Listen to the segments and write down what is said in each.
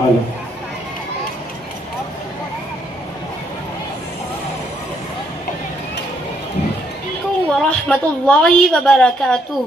हालो वरहमतुल्लाहि वबरकातुह।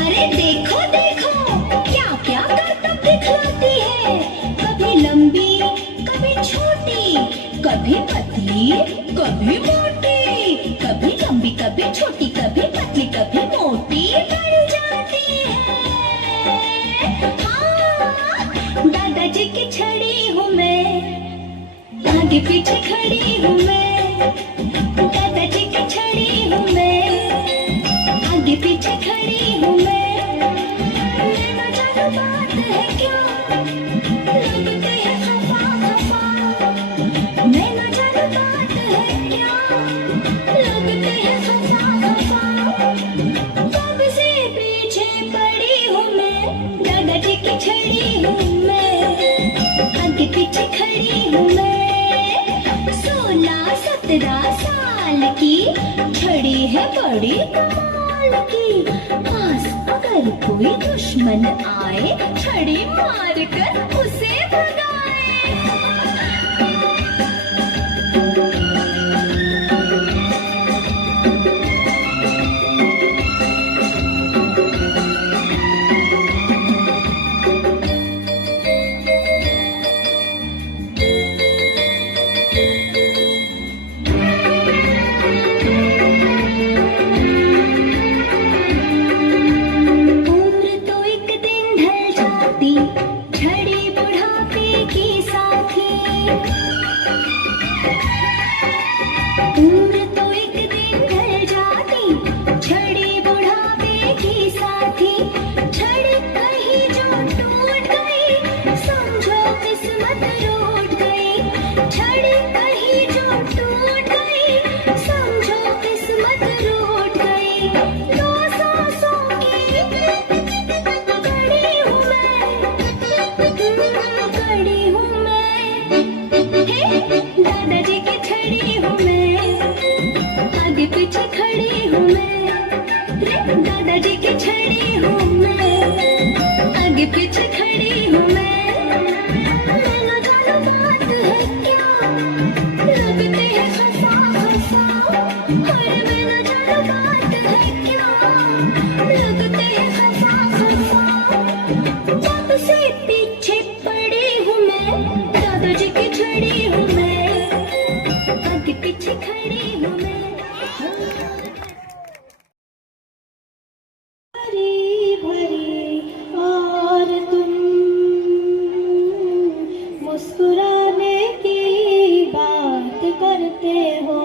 अरे देखो देखो क्या क्या करतब दिखलाती है, कभी लंबी कभी छोटी, कभी पतली कभी मोटी, कभी लंबी कभी छोटी, कभी पतली कभी मोटी बन जाती है। हाँ, दादाजी की छड़ी हूँ मैं, आगे पीछे खड़ी हूँ मैं, दादाजी की छड़ी हूँ मैं, आगे पीछे खड़ी हूँ मैं। न जानो बात है क्या, लगते हैं खफा खफा। मैं न जानो बात है क्या, लगते हैं खफा खफा। कब से पीछे पड़ी हूँ मैं, दादाजी की छड़ी हूँ मैं, आगे पीछे खड़ी हूँ मैं। 16-17 साल की छड़ी है बड़ी कमाल की, पास अगर कोई दुश्मन आए, छड़ी मार कर उसे भगाए। उम्र तो एक दिन ढल जाती, छड़ी बुढ़ापे की साथी। के छड़ी हूँ मैं, आगे पीछे खड़ी हूँ मैं। न जानो बात है क्या, लगते हैं खफा खफा। अरे मैं न जानो बात है क्या, लगते हैं खफा खफा। जब से पीछे पड़ी हूँ मैं, दादाजी की छड़ी हूँ मैं, आगे पीछे खड़ी हूँ मैं। भरी भरी और तुम मुस्कुराने की बात करते हो।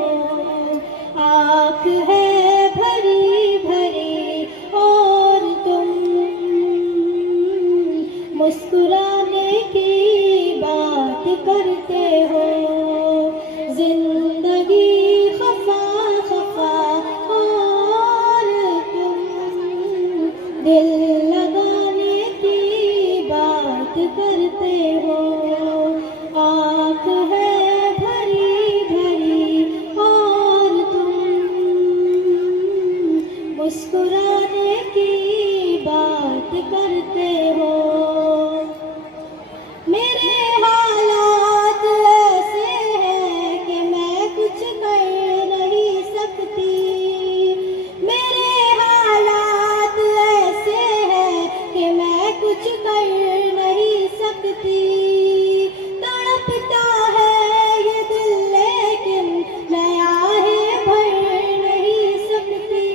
आँख है भरी भरी और तुम मुस्कुराने की बात करते हो। जिंदगी खफा खफा और तुम दिल लगाने की बात करते हो। आँख है भरी भरी और तुम मुस्कुराने की बात करते हो। मेरे हालात ऐसे हैं कि मैं कुछ कर नहीं सकती। मेरे हालात ऐसे हैं कि मैं कुछ कर नहीं सकती। तड़पता है ये दिल लेकिन मैं आहें भर नहीं सकती।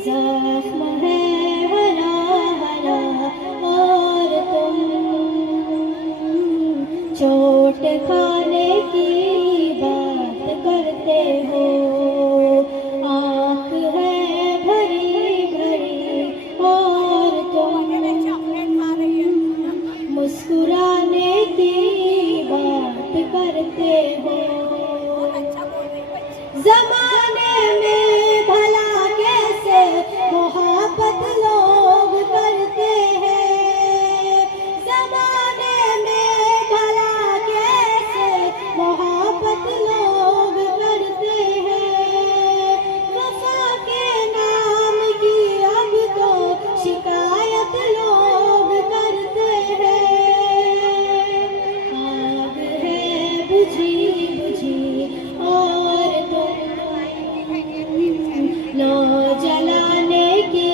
ज़ख्म है हरा हरा और तुम चोट खाने की बात करते हो। आँख है भरी भरी और तुम मुस्कुराने की बात करते हो। ज़माने में भला कैसे मोहब्बत लोग करते हैं। ज़माने में भला कैसे मोहब्बत लोग करते हैं। वफ़ा के नाम की अब तो शिकायत लोग करते हैं। आग है बुझी बुझी और तुम लो जलाने की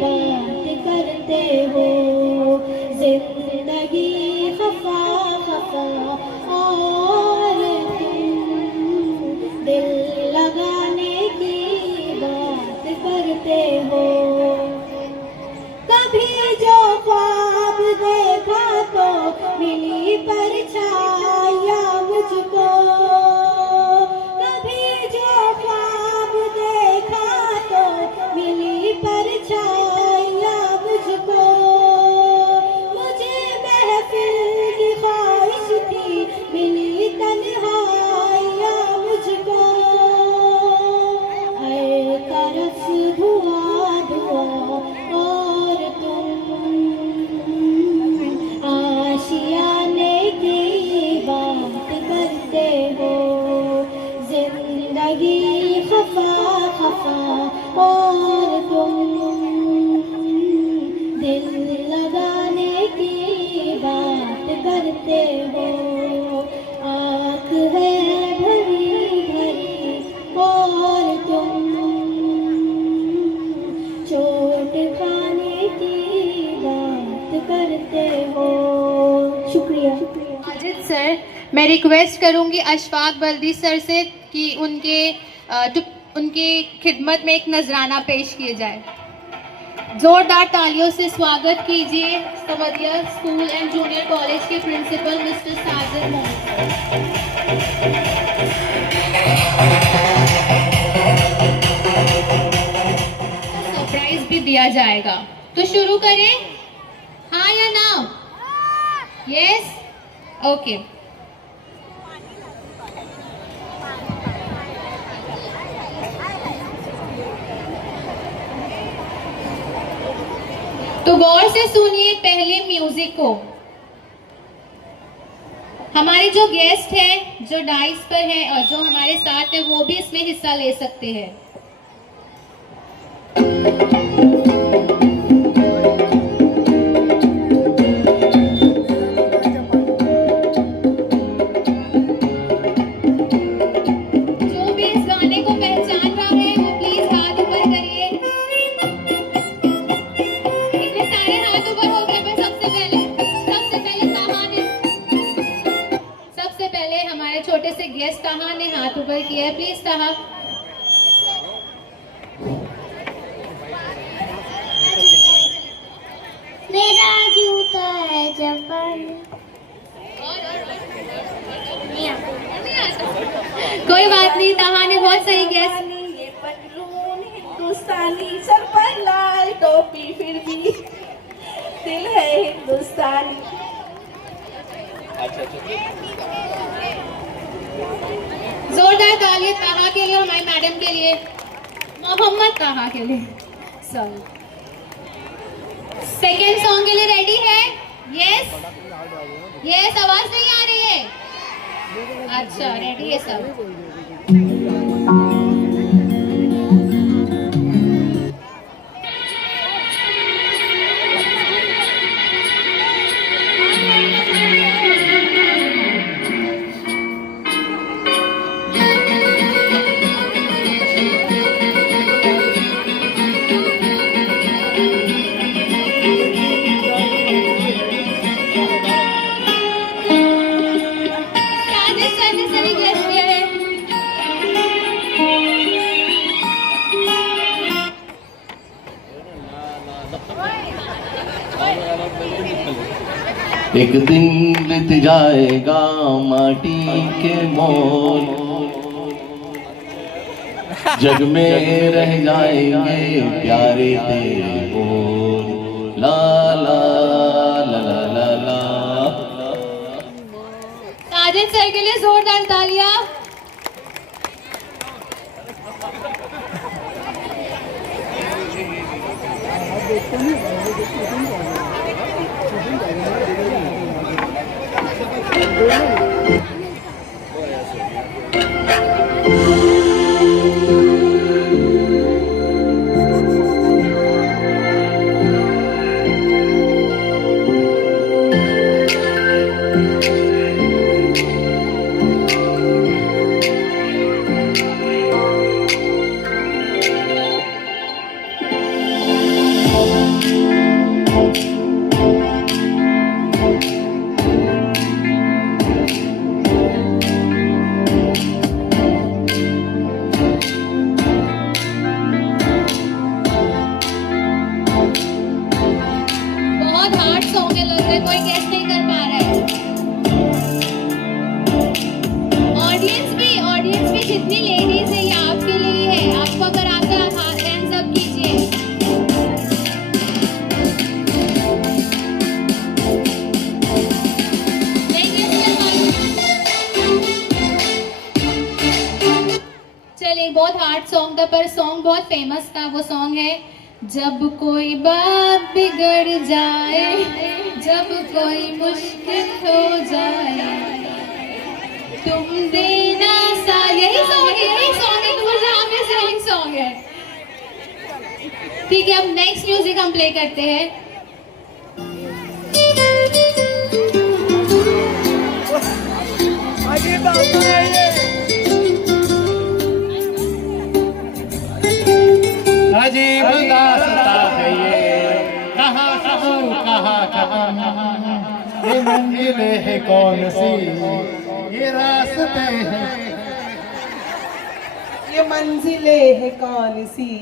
बात करते हो। जिंदगी खफा खफा और तुम दिल लगाने की बात करते हो। कभी जो ख्वाब देखा तो मिली परछाइयाँ मुझको। कभी जो ख्वाब देखा तो मिली परछाइयाँ मुझको। मुझे महफिल की ख्वाहिश थी, मिली तन्हाइयाँ मुझको। हर तरफ धुआं धुआं और तुम आशियाने की बात करते हो। जिंदगी खफा खफा और तुम दिल लगाने की बात करते हो। आँख है भरी भरी और तुम चोट खाने की बात करते हो। शुक्रिया। माजिद सर, मैं रिक्वेस्ट करूंगी अशफाक बल्दी सर से कि उनकी खिदमत में एक नजराना पेश किया जाए। जोरदार तालियों से स्वागत कीजिए Samdiya school and junior college के principal mister Sajid Mohammad. Surprise भी दिया जाएगा, तो शुरू करें, हाँ या ना? Yes, okay. तो गौर से सुनिए पहले म्यूजिक को। हमारे जो गेस्ट हैं, जो डाइस पर हैं और जो हमारे साथ हैं, वो भी इसमें हिस्सा ले सकते हैं। लिए प्लीज ताहा। मेरा जूता है चप्पल। कोई बात नहीं, ताहा ने बहुत सही गैस। ये पतलून हिंदुस्तानी, सर पर लाल टोपी, फिर भी दिल है हिंदुस्तानी। जोरदार तालियां ताहा के लिए, हमारी मैडम के लिए, मोहम्मद ताहा के लिए। सेकेंड सॉन्ग के लिए रेडी है? यस यस, आवाज नहीं आ रही है? अच्छा रेडी है सब। एक दिन बीत जाएगा माटी के मोल, जग में रह जाएंगे प्यारे तेरे बोल। ला ला ला ला ला ला। साजिद सर के लिए जोरदार तालियां। कोई गेस नहीं कर पा रहा है। ऑडियंस भी जितनी लेडीज है ये आपके लिए है। आपको अगर आता है आप हैंड्स अप कीजिए। चलिए, बहुत हार्ड सॉन्ग था पर सॉन्ग बहुत फेमस था। वो सॉन्ग है जब कोई बात बिगड़ जाए, जब कोई मुश्किल हो जाए, तुम देना सा। यही सॉन्ग है मुझे सॉन्ग है। ठीक है, अब नेक्स्ट म्यूजिक हम प्ले करते हैं। अजीब दास्तां है ये, कहाँ कहूँ कहाँ कहूँ, ये मंजिलें है कौन सी, ये रास्ते हैं, ये मंजिलें है कौन सी,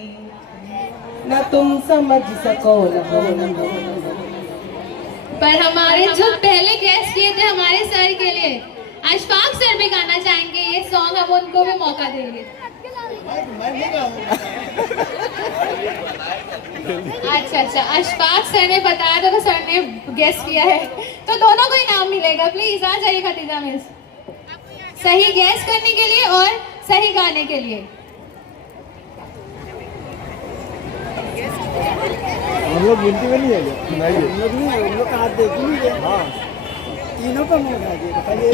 न तुम समझ सको न। पर हमारे जो पहले गेस्ट किए थे हमारे सर के लिए, अशफाक सर भी गाना चाहेंगे ये सॉन्ग, हम उनको भी मौका देंगे। अच्छा, अशफाक सर ने बताया था तो सर ने गेस किया है, तो दोनों को इनाम मिलेगा। प्लीज आ जाइए खतीजा मिस, सही गेस करने के लिए और सही गाने के लिए। हम लोग गिनती में नहीं है, हम लोग नहीं है, हम लोग का हाथ देखिए। हाँ, तीनों का मौका दिए।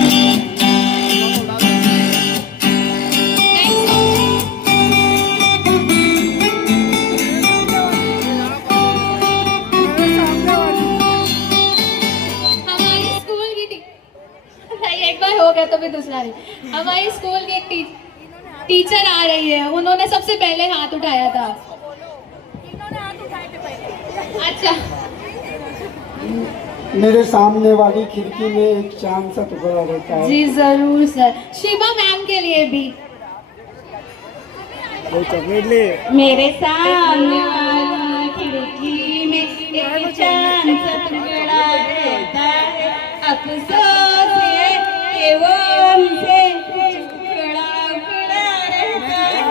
हो गया तो भी दूसरा नहीं। हमारी स्कूल की एक टीचर आ रही है, उन्होंने सबसे पहले हाथ उठाया था। अच्छा, मेरे सामने वाली खिड़की में एक चांद सा टुकड़ा रहता है। जी जरूर सर। शिवा मैम के लिए भी मेरे सामने वाली खिड़की में एक चांद सा टुकड़ा रहता है, अफसोस है कि वो हमसे टुकड़ा उकड़ा रहता है।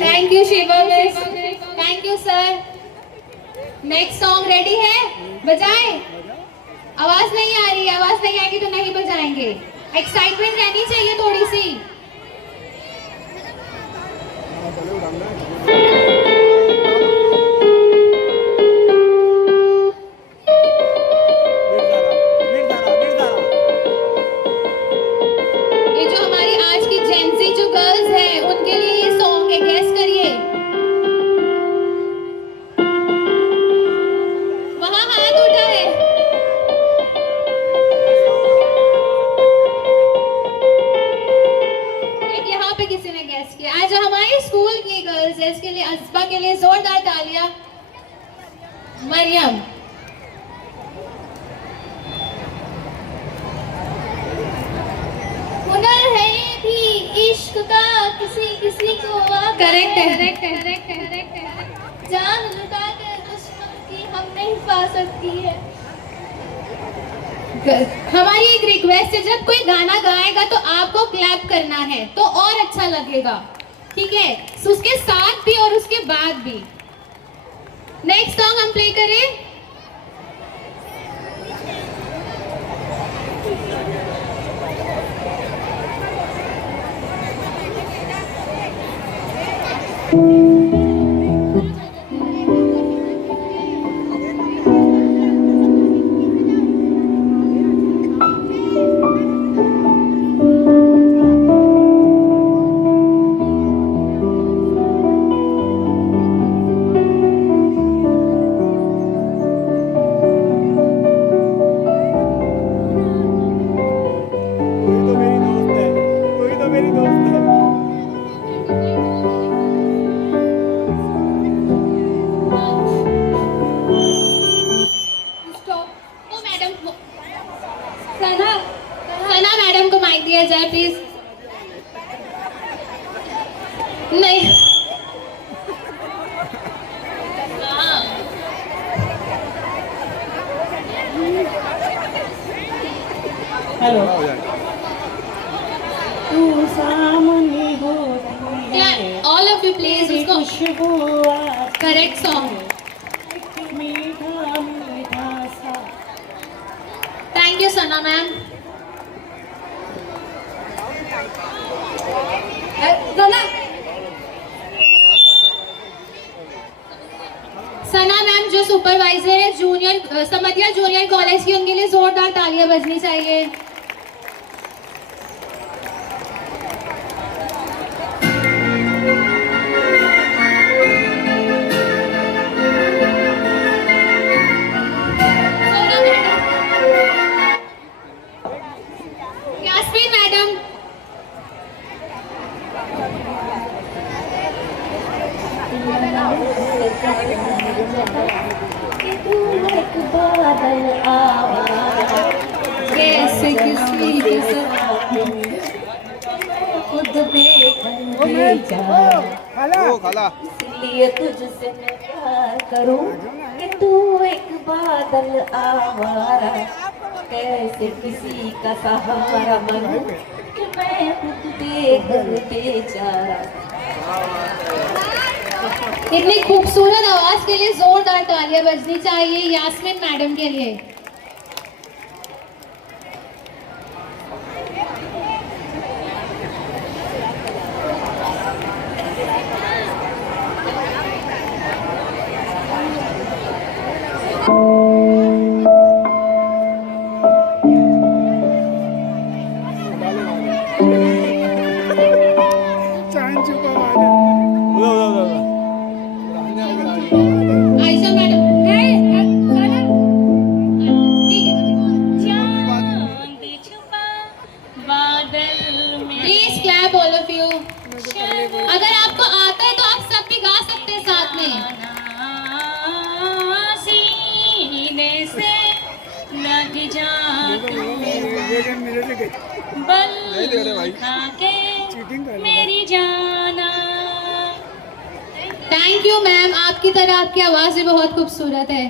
Thank you Shiva miss, thank you sir. Next song ready है? बजाएं? आवाज नहीं आ रही, आवाज नहीं आएगी तो नहीं बजाएंगे। एक्साइटमेंट रहनी चाहिए थोड़ी सी। ये जो हमारी आज की जेंजी जो गर्ल्स हैं उनके लिए ये सॉन्ग है, गेस करिए। वहां हाथ उठा है। एक यहाँ पे किसी ने गेस किया। आज जो हमारी स्कूल की गर्ल्स है इसके लिए अस्बा के लिए जोरदार तालियां। मरियम, हुनर है ये भी इश्क का, किसी किसी को करेक्ट है। जान लुटा कर दुश्मन की हमने हिफाजत की है। हमारी एक रिक्वेस्ट है, जब कोई गाना गाएगा तो आपको क्लैप करना है तो और अच्छा लगेगा, ठीक है? So, उसके साथ भी और उसके बाद भी। नेक्स्ट सॉन्ग हम प्ले करें। सना मैडम को माइक दिया जाए प्लीज। नहीं, हेलो। तू सामने हो ऑल ऑफ यू प्लीज उसको। खुशबू करेक्ट सॉन्ग। मीठा मीठा सा। Thank you Sana ma'am. Sana ma'am जो सुपरवाइजर है जूनियर समधिया जूनियर कॉलेज की, उनके लिए जोरदार तालियां बजनी चाहिए। यास्मीन मैडम, कैसे किसी के साथ खुद इसलिए तुझसे मैं प्यार करूं कि तू एक बादल आवारा, कैसे किसी का सहारा बनूं कि मैं खुद बेघर बेचारा। इतनी खूबसूरत आवाज के लिए जोरदार तालियां बजनी चाहिए यास्मीन मैडम के लिए। Ayesha madam, please clap all of you. अगर आपको आता है तो आप सब भी गा सकते हैं साथ में। सीने से लग जा बल खा के मेरी जान थैंक यू मैम, आपकी तरह आपकी आवाज भी बहुत खूबसूरत है।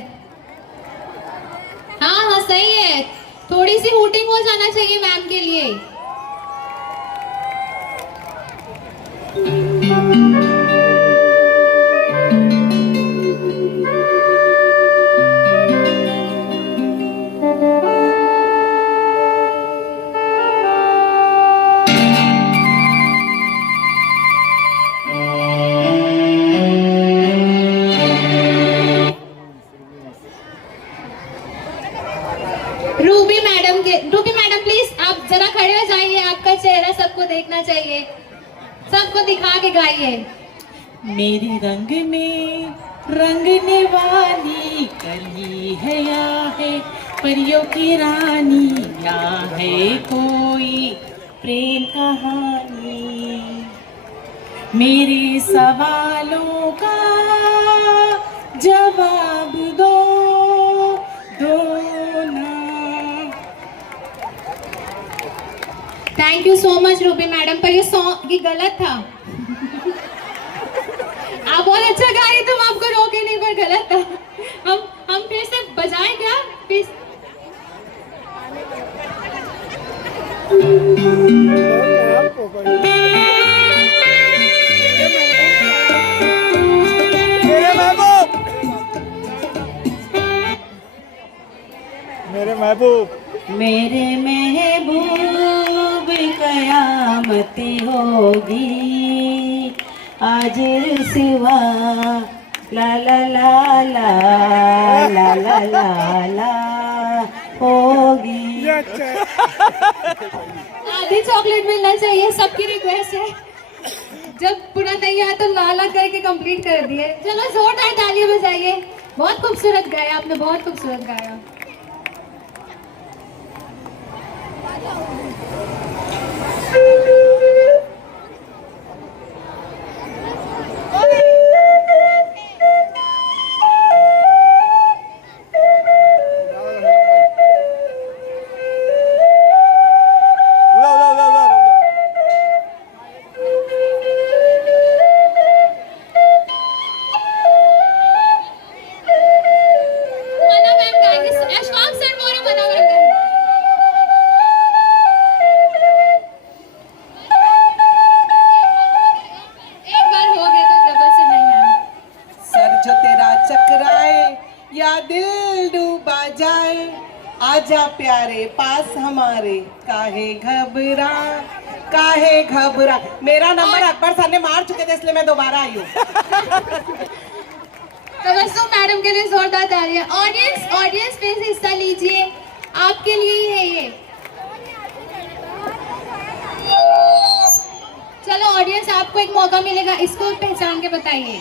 हाँ हाँ सही है, थोड़ी सी हूटिंग हो जाना चाहिए मैम के लिए। रूबी मैडम प्लीज आप जरा खड़े हो जाइए, आपका चेहरा सबको देखना चाहिए, सबको दिखा के गाइए। मेरी रंग में रंगने वाली कली है या है परियों की रानी, या है कोई प्रेम कहानी। मेरे सवालों का जवाब दो ना। Thank you so much Ruby madam, पर ये सॉन्ग ये गलत था। आप बहुत अच्छा गा रही, तुम आपको रोके नहीं, पर गलत था। हम फिर से बजाएं क्या? फिर मेरे महबूब मेरे महबूब कयामत होगी आज रुसवा, ला ला ला ला ला ला ला ला होगी। आधी चॉकलेट मिलना चाहिए, सबकी रिक्वेस्ट है। जब पूरा तैयार तो लाला करके कंप्लीट कर दिए। चलो जोरदार तालियां बजाइए, बहुत खूबसूरत गाया आपने, बहुत खूबसूरत गाया। आजा प्यारे पास हमारे, काहे घबरा। मेरा नंबर अकबर सर ने मार चुके थे, इसलिए मैं दोबारा आई हूँ। तबस्सुम मैडम के लिए जोरदार तालियां। ऑडियंस प्लीज हिस्सा लीजिए, आपके लिए ही है ये। चलो ऑडियंस, आपको एक मौका मिलेगा, इसको पहचान के बताइए।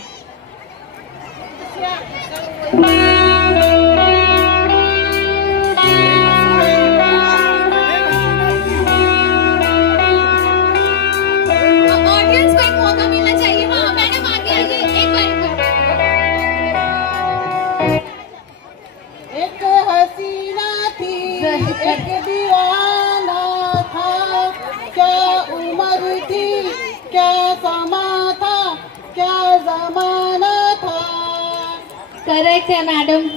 एक दीवाना था, क्या उम्र थी, क्या समा था, क्या जमाना था। करेक्ट है मैडम,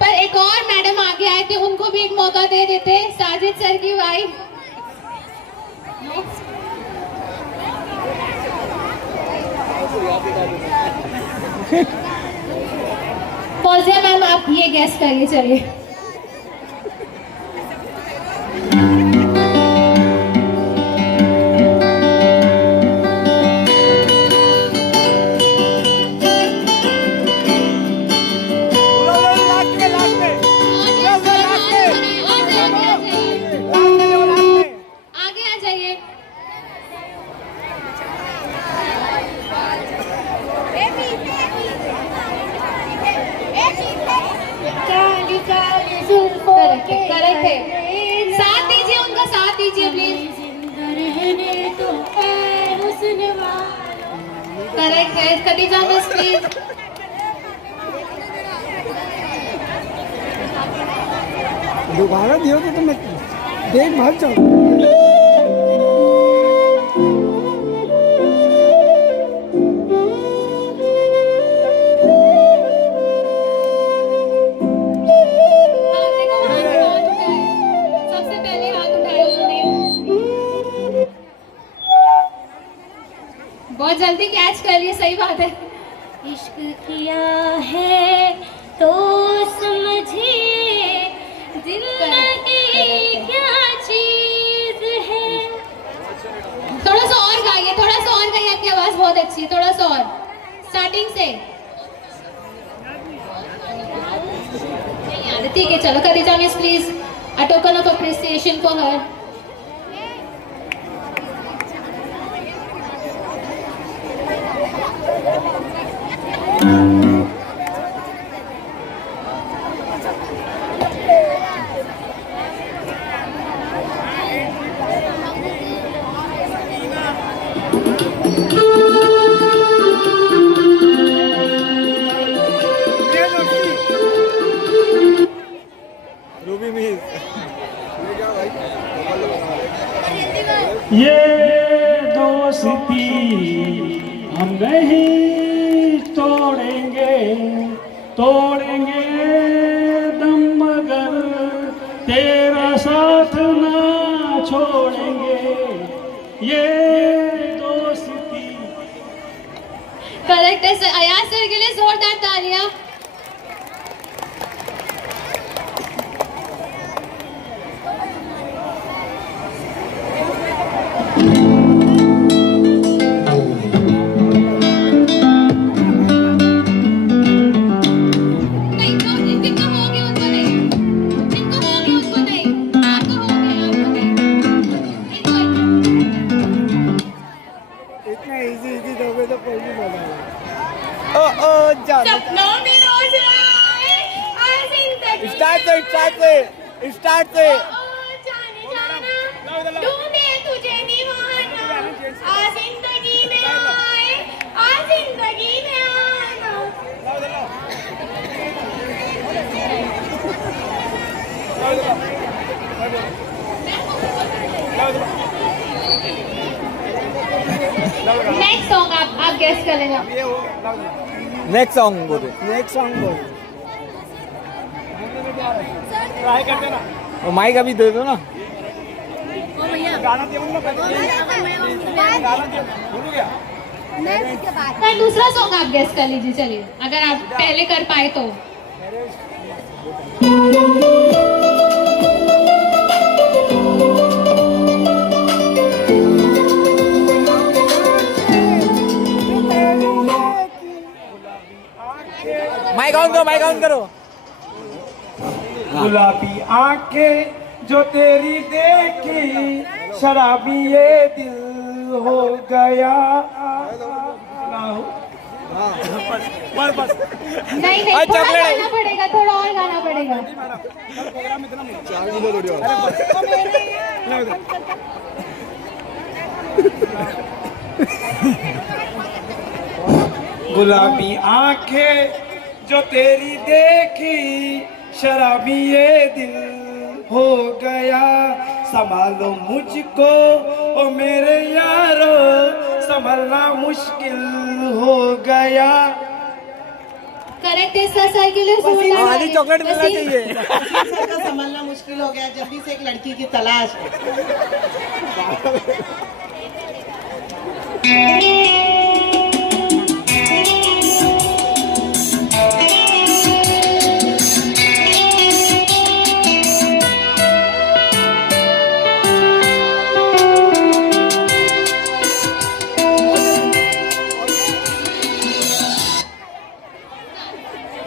पर एक और मैडम आगे आए थे, उनको भी एक मौका दे देते। साजिद सर की वाइफ। फौजिया मैम आप ये गेस करिए, चलिए। करेक्ट है, साथ दीजिए, उनका साथ दीजिए प्लीज। करेक्ट है, खदीजा मिस प्लीज। दोबारा दियो तो मैं देख भाग जाऊँ। हाँ, देखो वहाँ पे हाथ उठाए, सबसे पहले हाथ उठाए उन्होंने। बहुत जल्दी कैच कर लिए, सही बात है। इश्क किया है तो समझिए जिंदगी क्या चीज है। थोड़ा सा और गाइए, थोड़ा सा और गाइए, आपकी आवाज बहुत अच्छी है, थोड़ा सा और स्टार्टिंग से। नहीं यार, ठीक है, चलो Khadija miss please, a token of appreciation for her. Ruby miss ये दोस्ती हम नहीं तोड़ेंगे, तोड़ेंगे दम मगर तेरा साथ ना छोड़ेंगे, ये दोस्ती। करेक्ट है सर, अयाज सर के लिए जोरदार तालियां। नहीं तो जिनको हो गया उनको नहीं, जिनको हो गया उनको नहीं, आपको हो गया आपको नहीं, इनको इतना इजी दोगे तो कोई नहीं बोलेगा। ओ जान सपनों में रोज आए और जिंदगी स्टार्ट से जाने जाना ढूंढे तुझे निभाना, आ जिंदगी में आए, आ जिंदगी में आना। नेक्स्ट सॉन्ग आप गेस कर लेना। नेक्स्ट सॉन्ग बोल। ट्राई करते ना, वो माइक अभी दे दो ना। सर दूसरा सॉन्ग आप गेस कर लीजिए, चलिए अगर आप पहले कर पाए तो। माइक ऑन करो। गुलाबी आंखें जो तेरी देखी, शराबी ये दिल हो गया। नहीं थोड़ा गाना पड़ेगा, थोड़ा और गाना पड़ेगा। गुलाबी आंखें जो तेरी देखी, शराबी ये दिल हो गया। संभालो मुझको ओ मेरे यारो, संभलना मुश्किल हो गया। करेक्ट है सर के लिए जोरदार आधी चॉकलेट मिलना चाहिए। का संभालना मुश्किल हो गया, जल्दी से एक लड़की की तलाश।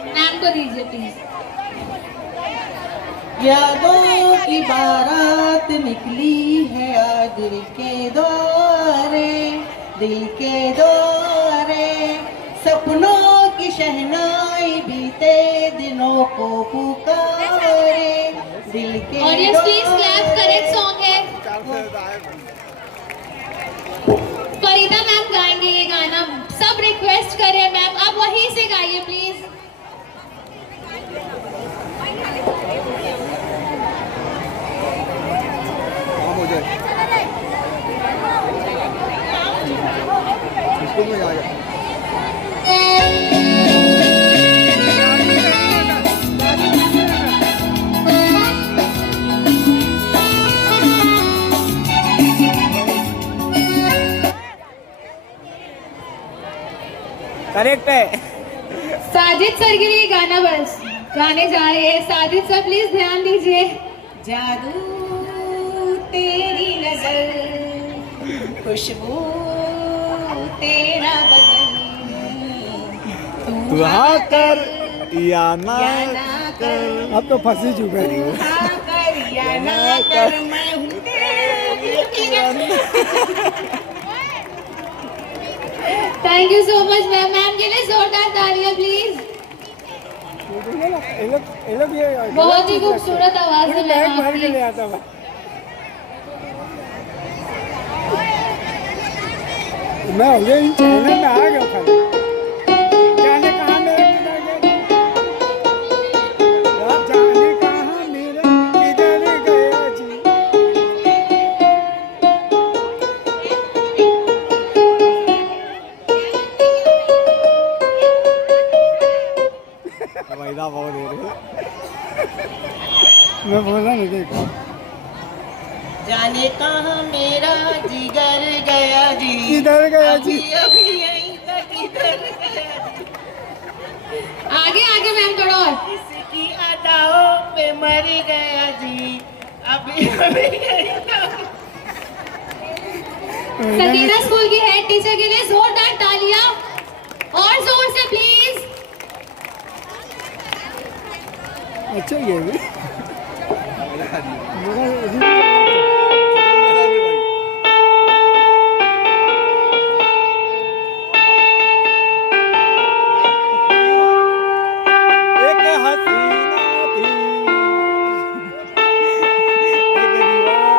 नाम को दीजिए प्लीज। यादों की बारात निकली है आज दिल के द्वारे, दिल के द्वारे। सपनों की शहनाई बीते दिनों को पुकारे, दिल के audience please clap, correct song है। फरीदा मैम गाएंगे ये गाना, सब रिक्वेस्ट कर रहे हैं मैम, आप वहीं से गाइए प्लीज। इसको में आ गया। करेक्ट है। साजिद सर के लिए गाना बस गाने जा रहे हैं। साजिद सर प्लीज ध्यान दीजिए। जादू तेरी नजर, खुशबू तेरा बदन, तू हाँ कर या ना कर। अब तो फंसी चुका है। हाँ कर या ना कर, मैं हूँ तेरी। Thank you so much ma'am. Ma'am के लिए जोरदार तालियां प्लीज। बहुत ही खूबसूरत आवाज है मैम आपकी। ले आता हुआ मैं हो गया इन चैनल में आ गया खाली। जाने कहाँ मेरा जाने कहाँ मेरा किधर गया जी। वायदा बहुत दे रहे। मैं बोला नहीं देखो। जाने कहाँ मेरा जिगर गया जी, किधर गया जी। अभी यहीं तक किधर गया जी। आगे आगे मैम थोड़ा और। किसकी अदाओं पे मर गया जी, अभी यहीं तक। सकीना स्कूल की हेड टीचर के लिए जोरदार तालियां और जोर से प्लीज। अच्छा ये भी एक हसीना थी, एक दीवाना था।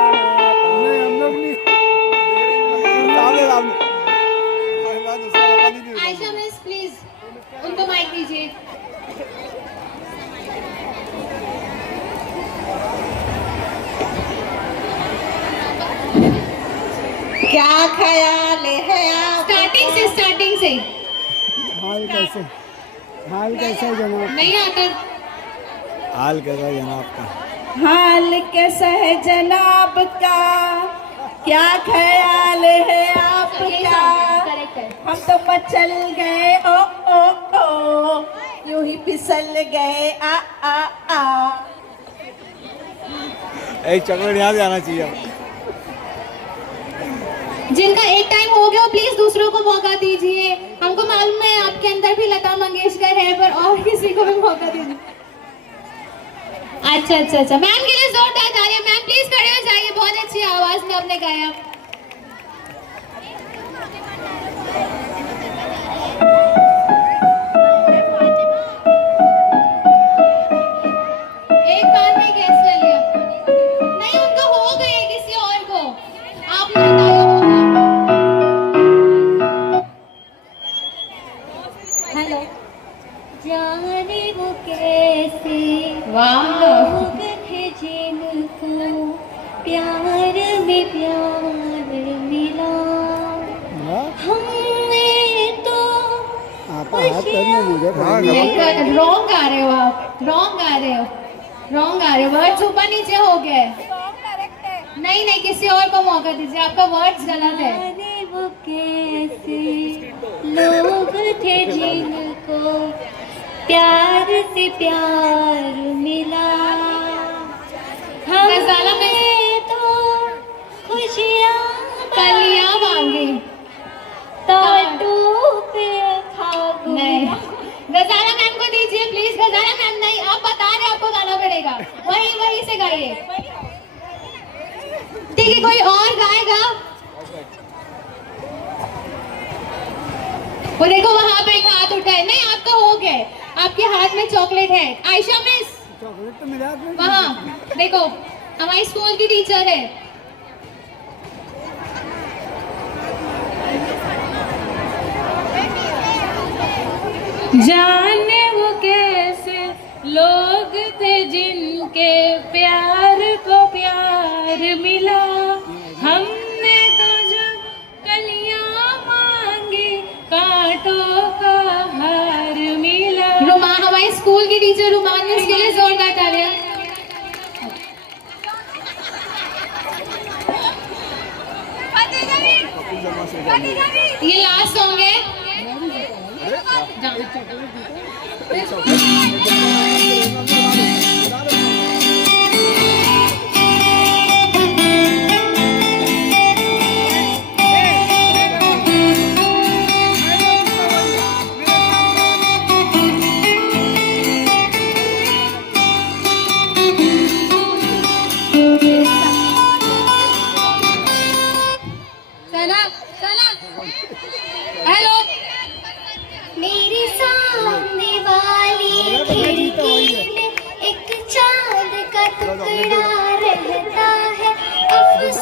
नहीं हम लोग नहीं आयशा मिस प्लीज उनको माइक दीजिए। क्या ख्याल है आप? स्टार्टिंग से हाल कैसे है जनाब? नहीं आता। हाल कैसा है जनाब का? हाल कैसा है जनाब का, क्या ख्याल है आपका। करेक्ट है। हम तो मचल गए ओ ओ ओ, यूं ही फिसल गए आ आ आ। एक चॉकलेट यहाँ से आना चाहिए। जिनका एक टाइम हो गया प्लीज दूसरों को मौका दीजिए। हमको मालूम है आपके अंदर भी लता मंगेशकर है, पर और किसी को भी मौका दीजिए। अच्छा मैम के लिए जोरदार तालियां। मैम प्लीज खड़े हो जाइए। बहुत अच्छी आवाज में आपने गाया। एक बार में गैस कर लिया। नहीं उनको हो गए किसी और को। आपने बताया होगा। हेलो। जाने वो कैसे वाह। लोग थे जिनको प्यार में प्यार मिला, हमें तो रॉन्ग गा रहे हो आप। रॉन्ग गा रहे हो। वर्ड्स ऊपर नीचे हो गए। नहीं किसी और को मौका दीजिए। आपका वर्ड्स गलत है। जाने वो कैसे लोग थे जिनको प्यार से प्यार मिला, गजाला में हमें तो खुशियाँ कलियां मांगी। ताटू पे खाक नहीं गजाला मैम को दीजिए प्लीज। गजाला मैम नहीं, आप बता रहे आपको गाना पड़ेगा। वही से गाइए। ठीक है कोई और गाएगा? वो देखो वहां पे एक हाथ उठा है। नहीं आपका हो गया। आपके हाथ में चॉकलेट है। आयशा मिस चॉकलेट तो मेरे हाथ में। वहाँ देखो हमारी स्कूल की टीचर है। जाने वो कैसे लोग थे जिनके प्यार को प्यार मिला, हमने तो जब कलियां मांगी कांटों टीचर रोमानियंस के लिए जोरदार तालियां। ये लास्ट सॉन्ग है। हेलो, मेरे सामने वाली खिड़की में एक चांद का टुकड़ा रहता है। अफसोस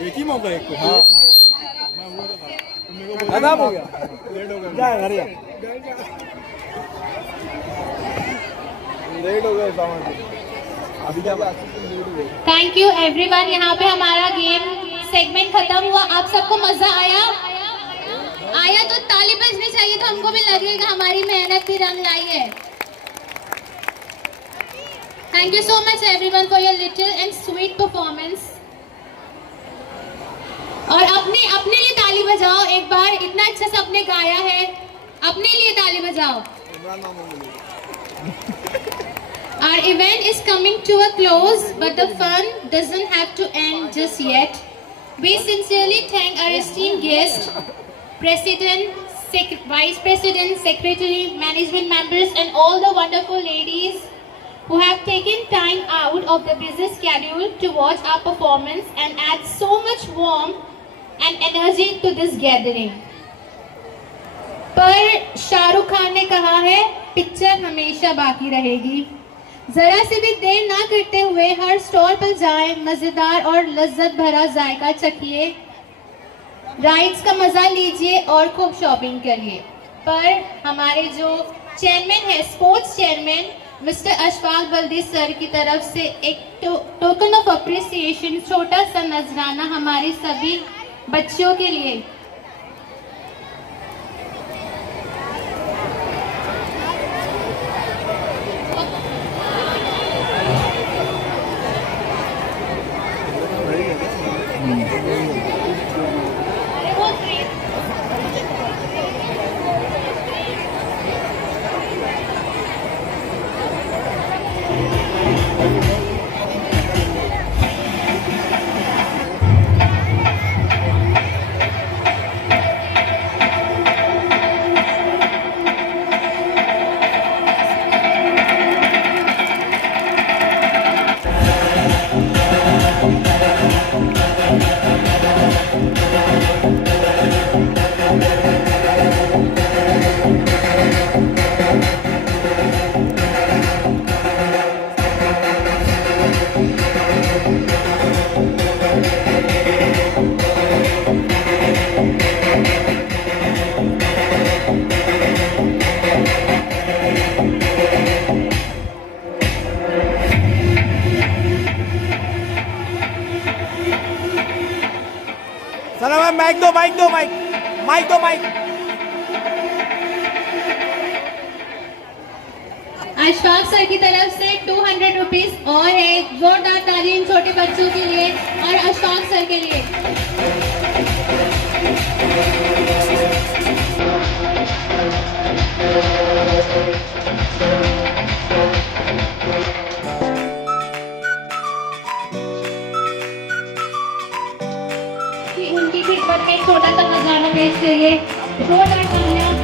एक ही मौका एक को। हाँ खत्म हो गया, लेट हो गया, जा घर जा, लेट हो गया सामान अभी क्या बात। Thank you everyone. यहाँ पे हमारा गेम सेगमेंट खत्म हुआ। आप सबको मजा आया? आया तो ताली बजनी चाहिए, तो हमको भी लगेगा हमारी मेहनत भी रंग लाई है। Thank you so much everyone for your little and sweet performance. और अपने लिए ताली बजाओ एक बार, इतना अच्छा से आपने गाया है, अपने लिए ताली बजाओ। Our event is coming to a close, but the fun doesn't have to end just yet. We sincerely thank our esteemed guests, President, Vice President, Secretary, management members, and all the wonderful ladies who have taken time out of their busy schedule to watch our performance and add so much warmth and energy to this gathering. पर शाहरुख खान ने कहा है, picture हमेशा बाकी रहेगी। जरा से भी देर ना करते हुए हर स्टॉल पर जाएं, मजेदार और लज्जत भरा जायका चखिए, राइड्स का मजा लीजिए और खूब शॉपिंग करिए। पर हमारे जो चेयरमैन है, sports chairman mister Ashfaq Baldi sir की तरफ से एक टोकन ऑफ अप्रिसिएशन, छोटा सा नजराना हमारे सभी बच्चों के लिए। माइक दो, माइक दो, माइक माइक दो, माइक। अशफाक सर की तरफ से 200 रुपीज और है। जोरदार ताली इन छोटे बच्चों के लिए और अशफाक सर के लिए। उनकी खिदमत में छोटा सा नजारा पेश करिए। जोरदार तालियां।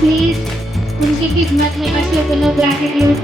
प्लीज उनकी खिदमत में मैं ग्रैटिट्यूड